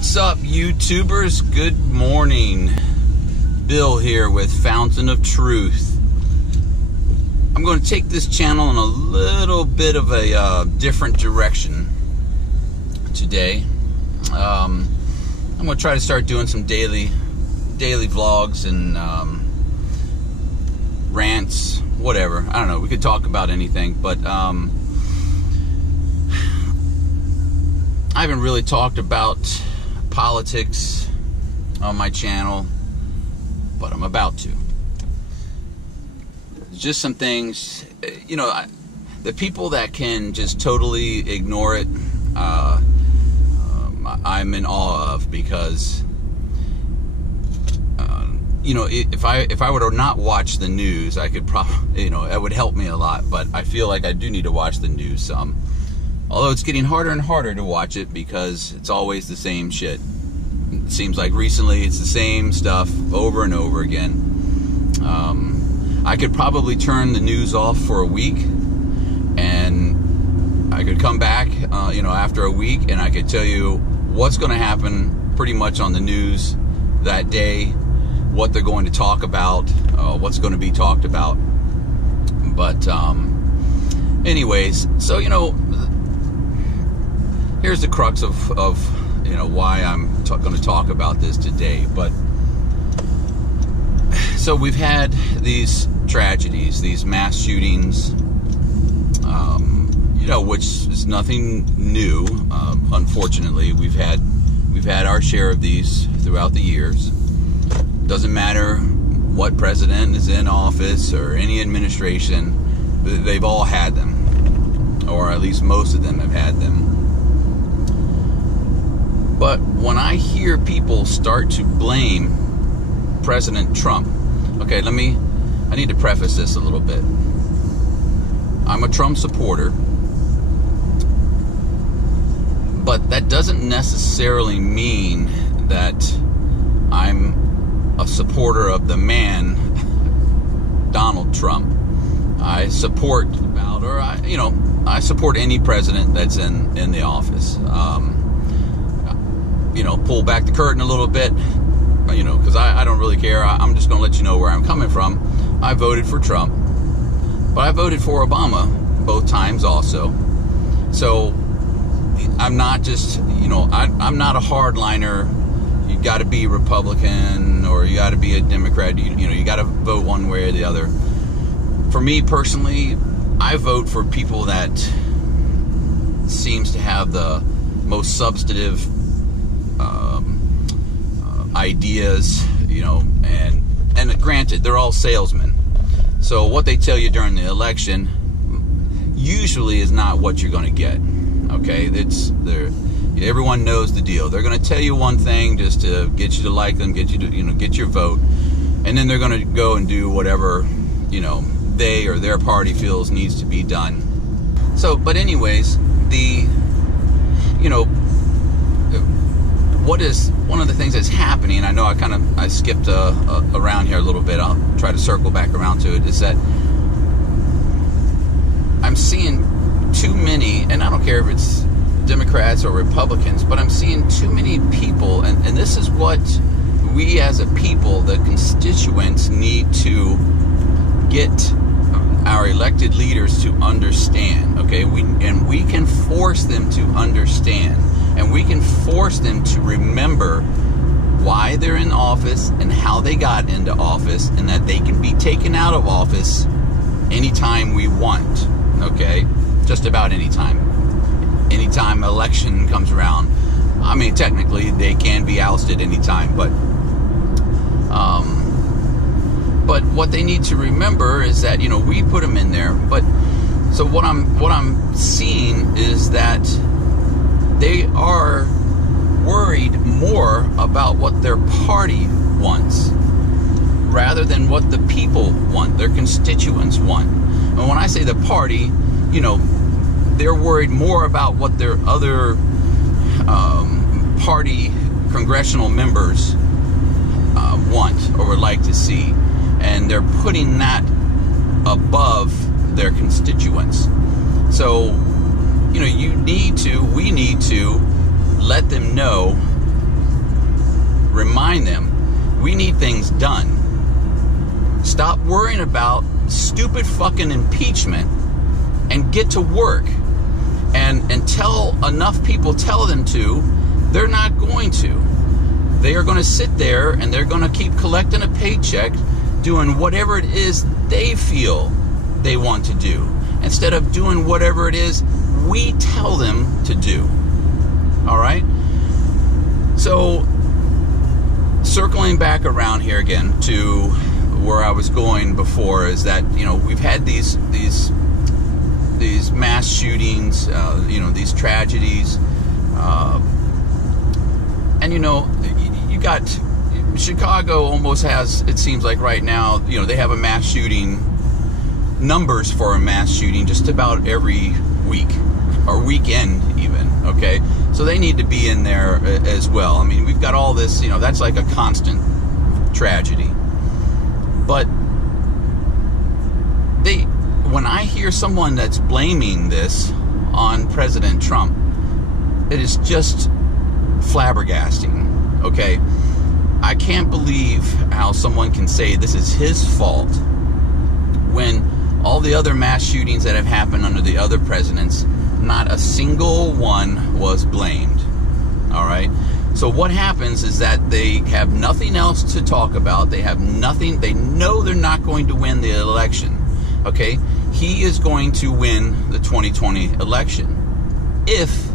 What's up, YouTubers? Good morning. Bill here with Fountain of Truth. I'm going to take this channel in a little bit of a different direction today. I'm going to try to start doing some daily vlogs and rants, whatever. I don't know. We could talk about anything, but I haven't really talked about politics on my channel, but I'm about to. Just some things, you know, the people that can just totally ignore it, I'm in awe of, because you know, if I were to not watch the news, I could probably, you know, that would help me a lot. But I feel like I do need to watch the news some. Although it's getting harder and harder to watch it because it's always the same shit. It seems like recently it's the same stuff over and over again. I could probably turn the news off for a week, and I could come back, you know, after a week, and I could tell you what's going to happen pretty much on the news that day, what they're going to talk about, what's going to be talked about. But anyways, so, you know, here's the crux of you know, why I'm going to talk about this today. But so we've had these tragedies, these mass shootings, you know, which is nothing new. Unfortunately, we've had our share of these throughout the years. Doesn't matter what president is in office or any administration, they've all had them, or at least most of them have had them. But when I hear people start to blame President Trump, okay, I need to preface this a little bit. I'm a Trump supporter, but that doesn't necessarily mean that I'm a supporter of the man, Donald Trump. I support I support any president that's in the office. You know, pull back the curtain a little bit, you know, because I don't really care. I'm just going to let you know where I'm coming from. I voted for Trump, but I voted for Obama both times also. So I'm not just, you know, I'm not a hardliner. You got to be Republican or you got to be a Democrat. You know, you got to vote one way or the other. For me personally, I vote for people that seems to have the most substantive ideas, you know, and granted, they're all salesmen. So what they tell you during the election usually is not what you're going to get. Okay, everyone knows the deal. They're going to tell you one thing just to get you to like them, get you to, you know, get your vote, and then they're going to go and do whatever, you know, they or their party feels needs to be done. So, but anyways, you know, what is one of the things that's happening, I know I skipped around here a little bit, I'll try to circle back around to it, is that I'm seeing too many, and I don't care if it's Democrats or Republicans, but I'm seeing too many people, and this is what we as a people, the constituents, need to get our elected leaders to understand, okay? We can force them to understand, and we can force them to remember why they're in office and how they got into office, and that they can be taken out of office anytime we want, okay? Just about anytime. Anytime election comes around. I mean, technically, they can be ousted anytime, but what they need to remember is that, you know, we put them in there. But so what I'm seeing is that they are worried more about what their party wants rather than what the people want, their constituents want. And when I say the party, you know, they're worried more about what their other party congressional members want or would like to see. And they're putting that above their constituents. So, you know, we need to let them know remind them, we need things done. Stop worrying about stupid fucking impeachment and get to work. And until enough people tell them to, they're not going to. They are going to sit there and they're going to keep collecting a paycheck, doing whatever it is they feel they want to do, instead of doing whatever it is we tell them to do. All right? So, circling back around here again to where I was going before, is that, you know, we've had these mass shootings, you know, these tragedies, and, you know, you got Chicago almost has, it seems like right now, you know, they have a mass shooting, numbers for a mass shooting just about every week or weekend even, okay? So they need to be in there as well. I mean, we've got all this, you know, that's like a constant tragedy. But when I hear someone that's blaming this on President Trump, it is just flabbergasting, okay? I can't believe how someone can say this is his fault when all the other mass shootings that have happened under the other presidents, not a single one was blamed. All right? So what happens is that they have nothing else to talk about. They have nothing. They know they're not going to win the election. Okay? He is going to win the 2020 election if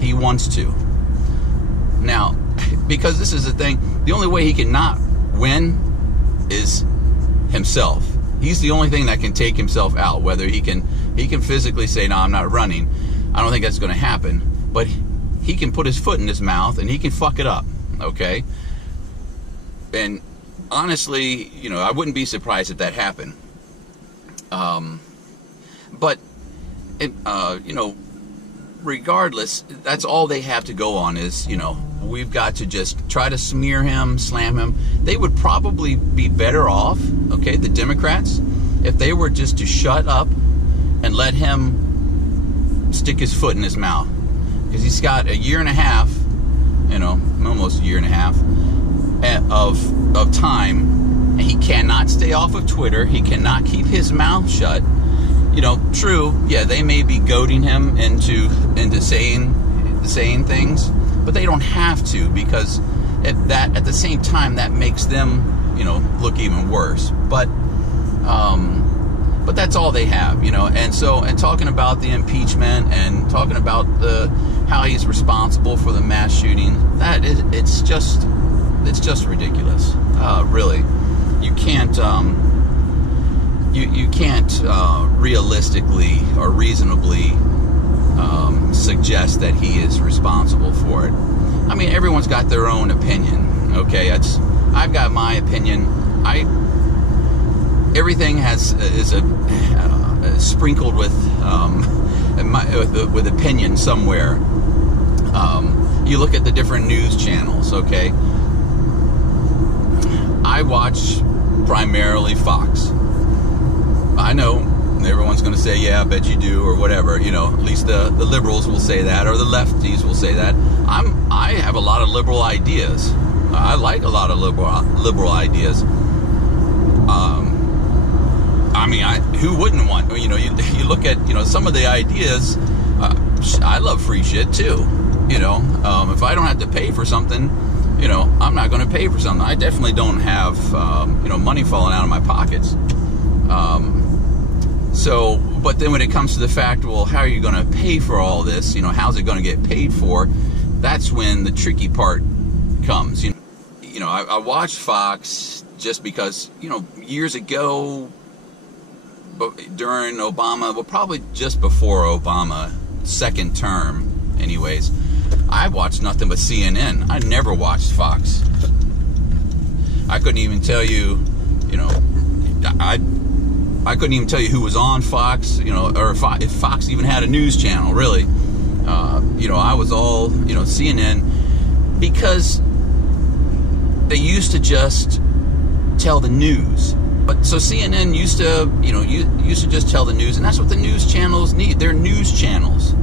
he wants to. Now, because this is the thing, the only way he can not win is himself. He's the only thing that can take himself out. Whether he can physically say, no, I'm not running. I don't think that's going to happen. But he can put his foot in his mouth and he can fuck it up. Okay? And honestly, you know, I wouldn't be surprised if that happened. But, you know, regardless, that's all they have to go on is, you know, we've got to just try to smear him, slam him. They would probably be better off, okay, the Democrats, if they were just to shut up and let him stick his foot in his mouth. Because he's got a year and a half, you know, almost a year and a half of time, and he cannot stay off of Twitter. He cannot keep his mouth shut. You know, true, yeah, they may be goading him into saying things, but they don't have to, because at the same time that makes them, you know, look even worse. But that's all they have, you know. And so, and talking about the impeachment and talking about how he's responsible for the mass shooting, it's just ridiculous. Really, you can't. You can't realistically or reasonably suggest that he is responsible for it. I mean, everyone's got their own opinion. Okay, I've got my opinion. Everything is sprinkled with opinion somewhere. You look at the different news channels. Okay, I watch primarily Fox. I know everyone's going to say, yeah, I bet you do, or whatever. You know, at least the liberals will say that, or the lefties will say that. I have a lot of liberal ideas. I like a lot of liberal ideas. I mean, who wouldn't want? You know, you look at, you know, some of the ideas. I love free shit too. You know, if I don't have to pay for something, you know, I'm not going to pay for something. I definitely don't have you know, money falling out of my pockets. So, but then when it comes to the fact, well, how are you going to pay for all this? You know, how's it going to get paid for? That's when the tricky part comes. You know, I watched Fox just because, you know, years ago, during Obama, well, probably just before Obama, second term, anyways, I watched nothing but CNN. I never watched Fox. I couldn't even tell you, you know, I couldn't even tell you who was on Fox, you know, or if Fox even had a news channel, really. You know, I was all, you know, CNN, because they used to just tell the news. But so CNN used to, you know, used to just tell the news, and that's what the news channels need. They're news channels.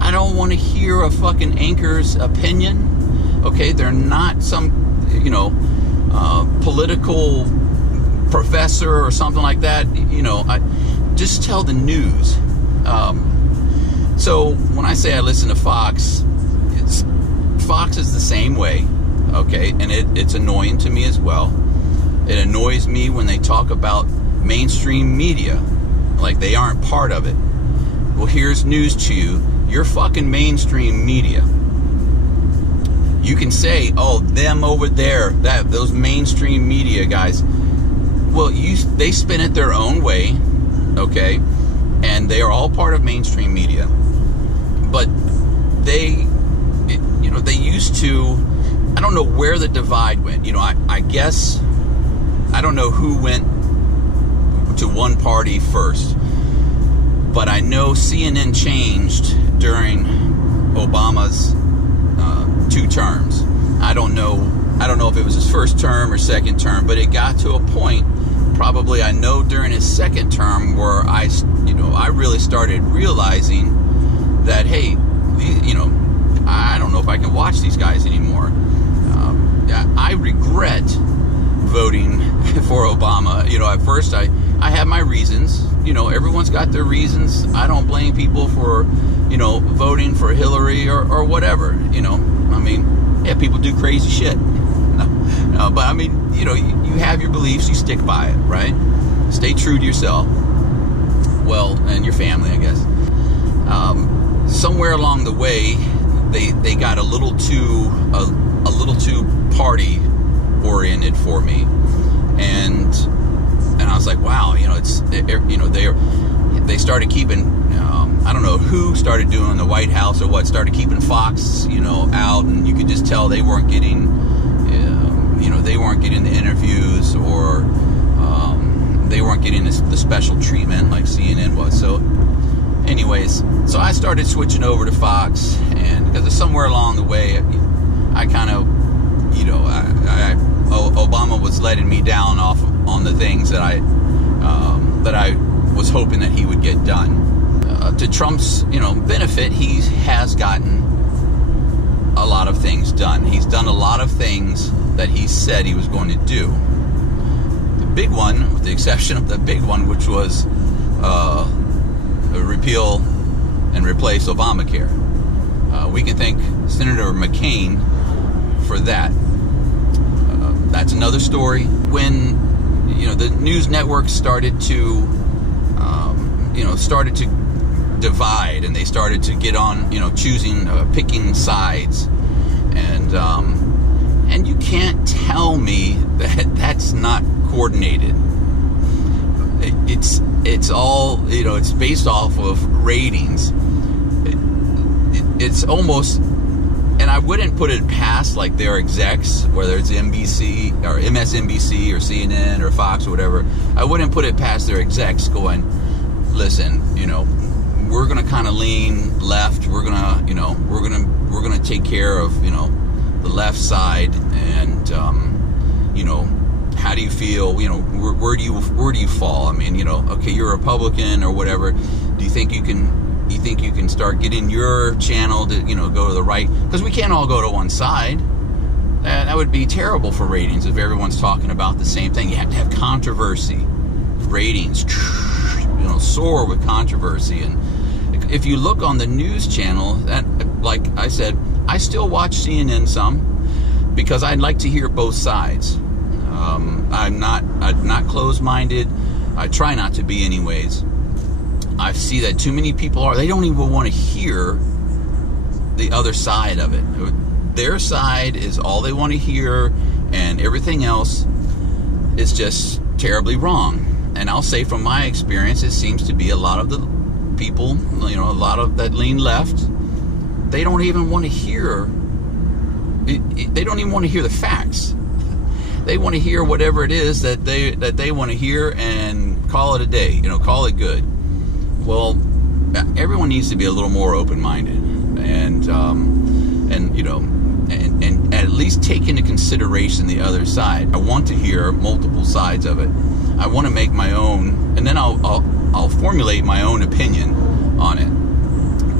I don't want to hear a fucking anchor's opinion. Okay, they're not some political professor or something like that. I just tell the news. So when I say I listen to Fox, Fox is the same way, okay, and it's annoying to me as well. It annoys me when they talk about mainstream media like they aren't part of it. Well, here's news to you. You're fucking mainstream media. You can say, oh, them over there, those mainstream media guys. Well, they spin it their own way, okay, and they are all part of mainstream media. But they used to. I don't know where the divide went. I guess I don't know who went to one party first, but I know CNN changed during Obama's 2 terms. I don't know if it was his first term or second term, but it got to a point, probably I know during his second term, where I really started realizing that, hey, I don't know if I can watch these guys anymore. I regret voting for Obama. At first I have my reasons. Everyone's got their reasons. I don't blame people for, voting for Hillary or whatever. Yeah, people do crazy shit. But you have your beliefs, you stick by it, right? Stay true to yourself. Well, and your family, I guess. Somewhere along the way, they got a little too party oriented for me, and I was like, wow, they started keeping. I don't know who started doing the White House or what, started keeping Fox, out, and you could just tell they weren't getting, the interviews, or they weren't getting the special treatment like CNN was. So, anyways, so I started switching over to Fox, and because somewhere along the way, I kind of, Obama was letting me down on the things that I was hoping that he would get done. To Trump's, benefit, he has gotten a lot of things done. He's done a lot of things that he said he was going to do. The big one, with the exception of the big one, which was repeal and replace Obamacare. We can thank Senator McCain for that. That's another story. When the news networks started to divide, and they started to get on picking sides, and you can't tell me that that's not coordinated. It's all it's based off of ratings. It's almost. And I wouldn't put it past like their execs, whether it's NBC or MSNBC or CNN or Fox or whatever. I wouldn't put it past their execs going, listen, we're gonna kind of lean left. We're gonna take care of the left side, and how do you feel? Where do you fall? Okay, you're a Republican or whatever. Do you think you can start getting your channel to go to the right? Because we can't all go to one side. That would be terrible for ratings if everyone's talking about the same thing. You have to have controversy. Ratings soar with controversy. And if you look on the news channel, that, like I said, I still watch CNN some because I'd like to hear both sides. I'm not closed-minded. I try not to be anyways. I see that too many people they don't even want to hear the other side of it. Their side is all they want to hear, and everything else is just terribly wrong. And I'll say from my experience, it seems to be a lot of the people, a lot of that lean left, they don't even want to hear, they don't even want to hear the facts. They want to hear whatever it is that they want to hear and call it a day, call it good. Well, everyone needs to be a little more open-minded, and at least take into consideration the other side. I want to hear multiple sides of it. I want to make my own, and then I'll formulate my own opinion on it.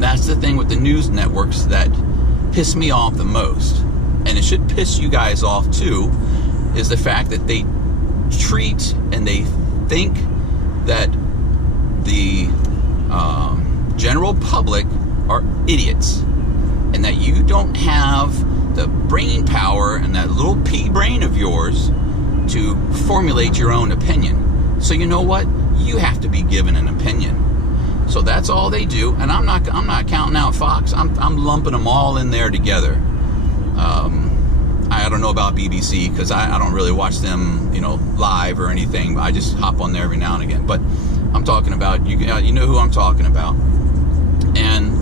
That's the thing with the news networks that piss me off the most. and it should piss you guys off too, is the fact that they treat and they think that the general public are idiots, and that you don't have the brain power and that little pea brain of yours to formulate your own opinion. So you know what? You have to be given an opinion. So that's all they do, and I'm not counting out Fox. I'm lumping them all in there together. I don't know about BBC because I don't really watch them, live or anything. I just hop on there every now and again. But I'm talking about you know who I'm talking about, and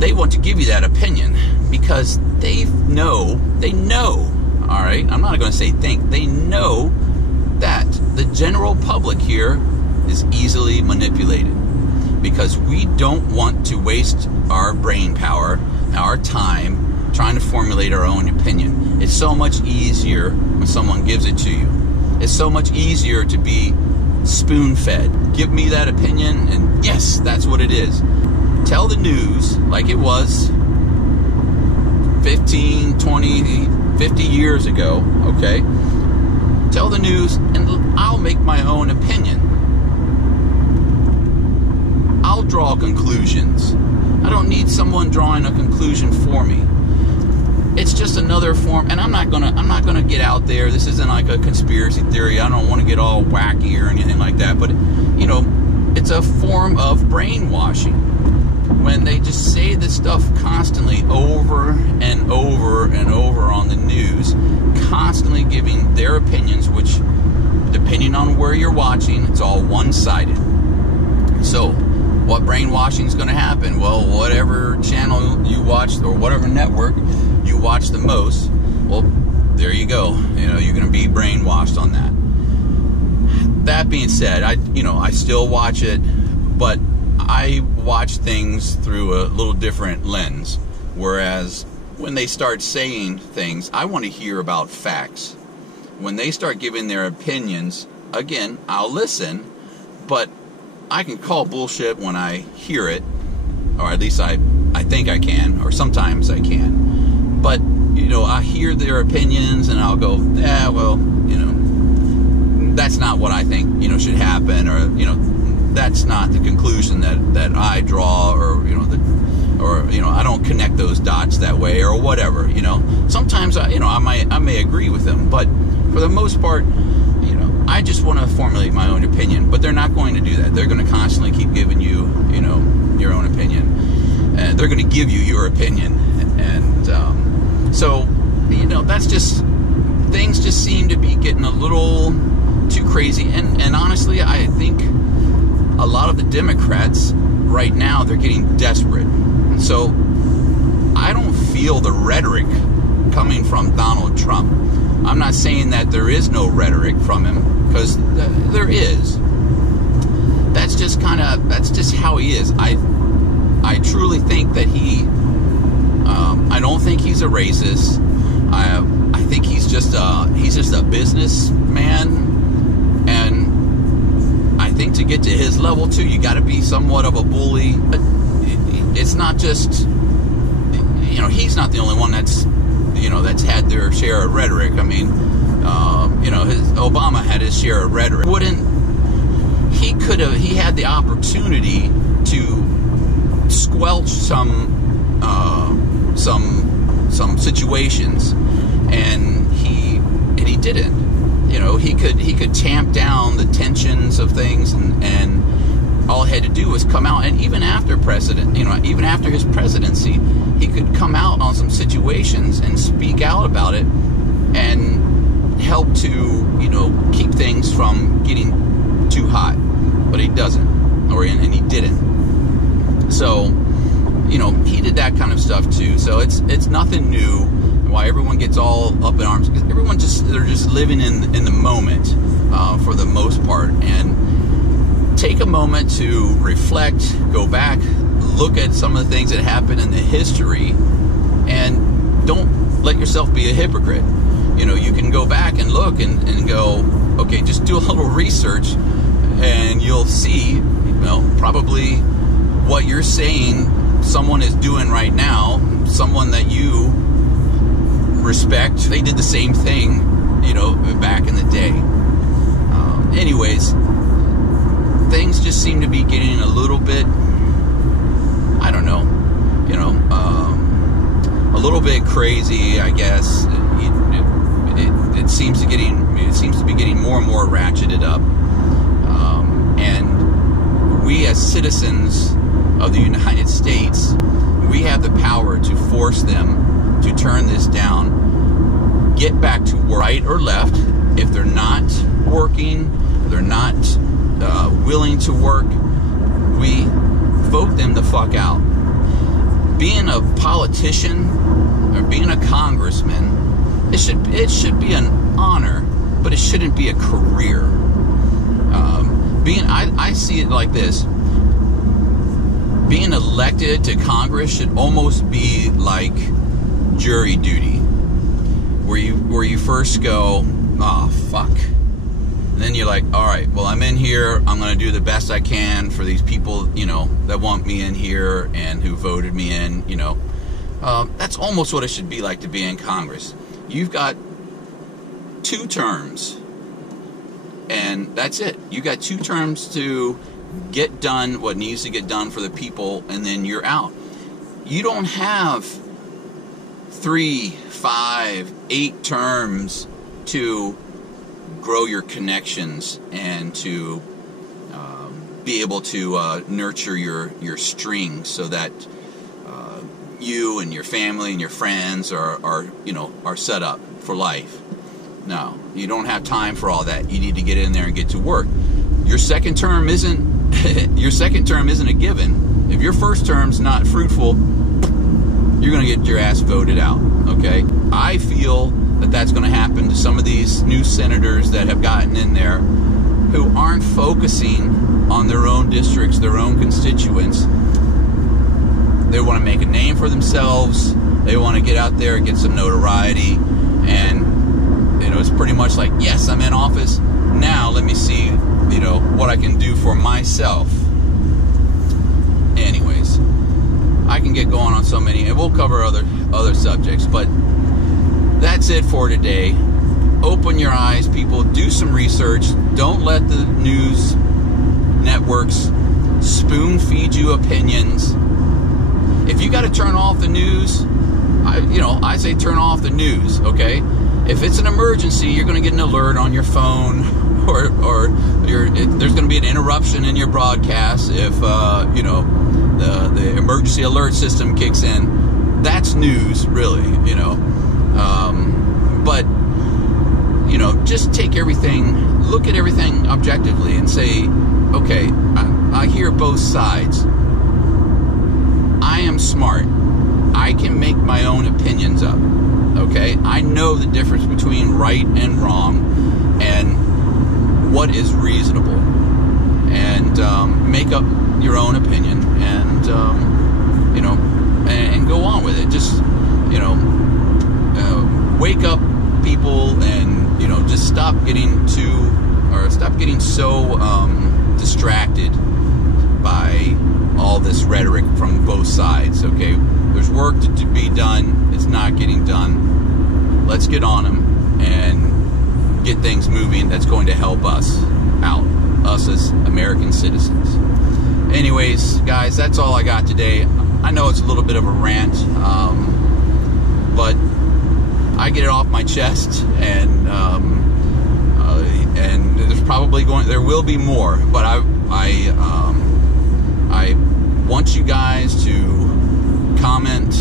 they want to give you that opinion because they know. All right, I'm not going to say think. They know that the general public here is easily manipulated because we don't want to waste our brain power, our time, trying to formulate our own opinion. It's so much easier when someone gives it to you. It's so much easier to be spoon-fed. Give me that opinion, and yes, that's what it is. Tell the news like it was 15, 20, 50 years ago, okay? Tell the news, and I'll make my own opinion. I'll draw conclusions. I don't need someone drawing a conclusion for me. It's just another form, and I'm not gonna get out there. This isn't like a conspiracy theory. I don't want to get all wacky or anything like that. But it's a form of brainwashing when they just say this stuff constantly over and over and over on the news, constantly giving their opinions, which, depending on where you're watching, it's all one-sided. So, what brainwashing is going to happen? Well, whatever channel you watch or whatever network you watch the most, well, there you go. You're going to be brainwashed on that. That being said, I still watch it, but I watch things through a little different lens. Whereas when they start saying things, I want to hear about facts. When they start giving their opinions, again, I'll listen, but I can call bullshit when I hear it, or at least I think I can, or sometimes I can. But, I hear their opinions and I'll go, yeah, well, that's not what I think, should happen, or, that's not the conclusion that I draw, or, I don't connect those dots that way, or whatever, Sometimes, I may agree with them, but for the most part, I just want to formulate my own opinion, but they're not going to do that. They're going to constantly keep giving you, your own opinion, and they're going to give you your opinion, and so, that's just, things just seem to be getting a little too crazy, and honestly, I think a lot of the Democrats right now, they're getting desperate, so I don't feel the rhetoric coming from Donald Trump. I'm not saying that there is no rhetoric from him, because there is. That's just how he is. I truly think that I don't think he's a racist. I think he's just a businessman, and I think to get to his level too, you got to be somewhat of a bully. It's not just, he's not the only one that's had their share of rhetoric. I mean, Obama had his share of rhetoric. He had the opportunity to squelch some situations, and he didn't. He could tamp down the tensions of things, and all he had to do was come out, and even after even after his presidency, he could come out on some situations and speak out about it and help to, keep things from getting too hot. But he doesn't, and he didn't. So, he did that kind of stuff too. So it's nothing new. Why everyone gets all up in arms, because they're just living in the moment for the most part. And take a moment to reflect, go back, look at some of the things that happened in the history, and don't let yourself be a hypocrite. You can go back and look and go, okay, just do a little research, and you'll see, probably what you're saying someone is doing right now, someone that you respect. They did the same thing, back in the day. Anyways, things just seem to be getting a little bit, I don't know, a little bit crazy, I guess. It seems to be getting more and more ratcheted up. And we as citizens of the United States, we have the power to force them to turn this down, get back to work, right or left. If they're not working, they're not willing to work, we vote them the fuck out. Being a politician or being a congressman, it should be an honor, but it shouldn't be a career. I see it like this. Being elected to Congress should almost be like jury duty, where you first go, oh fuck, and then you're like, all right, well, I'm in here, I'm going to do the best I can for these people, that want me in here and who voted me in. That's almost what it should be like to be in Congress. You've got 2 terms, and that's it. You got 2 terms to get done what needs to get done for the people, and then you're out. You don't have 3, 5, 8 terms to grow your connections and to be able to nurture your string so that you and your family and your friends are set up for life. No, you don't have time for all that. You need to get in there and get to work. Your second term isn't a given. If your first term's not fruitful, you're going to get your ass voted out. Okay? I feel that that's going to happen to some of these new senators that have gotten in there who aren't focusing on their own districts, their own constituents. They want to make a name for themselves. They want to get out there and get some notoriety. And, it's pretty much like, yes, I'm in office. Now let me see, what I can do for myself. Anyways, I can get going on so many, and we'll cover other subjects, but that's it for today. Open your eyes, people. Do some research. Don't let the news networks spoon feed you opinions. If you got to turn off the news, I say turn off the news, okay? If it's an emergency, you're going to get an alert on your phone, or there's going to be an interruption in your broadcast if, the emergency alert system kicks in. That's news, really, But, just take everything, look at everything objectively and say, okay, I hear both sides. I am smart. I can make my own opinions up. Okay? I know the difference between right and wrong and what is reasonable. And make up your own opinion and, and go on with it. Just, wake up, people, and, just stop getting so distracted by all this rhetoric from both sides, okay? There's work to be done. It's not getting done. Let's get on them and get things moving. That's going to help us out, us as American citizens. Anyways, guys, that's all I got today. I know it's a little bit of a rant, but I get it off my chest, and there will be more, but I want you guys to comment,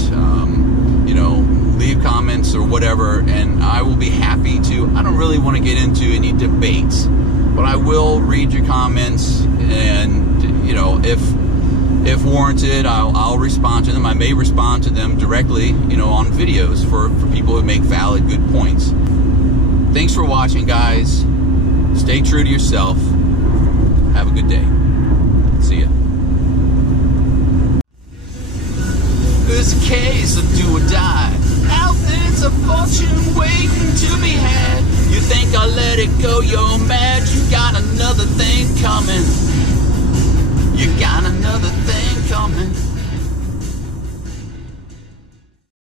leave comments or whatever, and I will be happy to. I don't really want to get into any debates, but I will read your comments, and if warranted, I'll respond to them. I may respond to them directly, on videos for people who make valid, good points. Thanks for watching, guys. Stay true to yourself. Have a good day. See ya. It's a case of do or die. Out there's a fortune waiting to be had. You think I'll let it go, you're mad. You got another thing coming. You got another thing coming.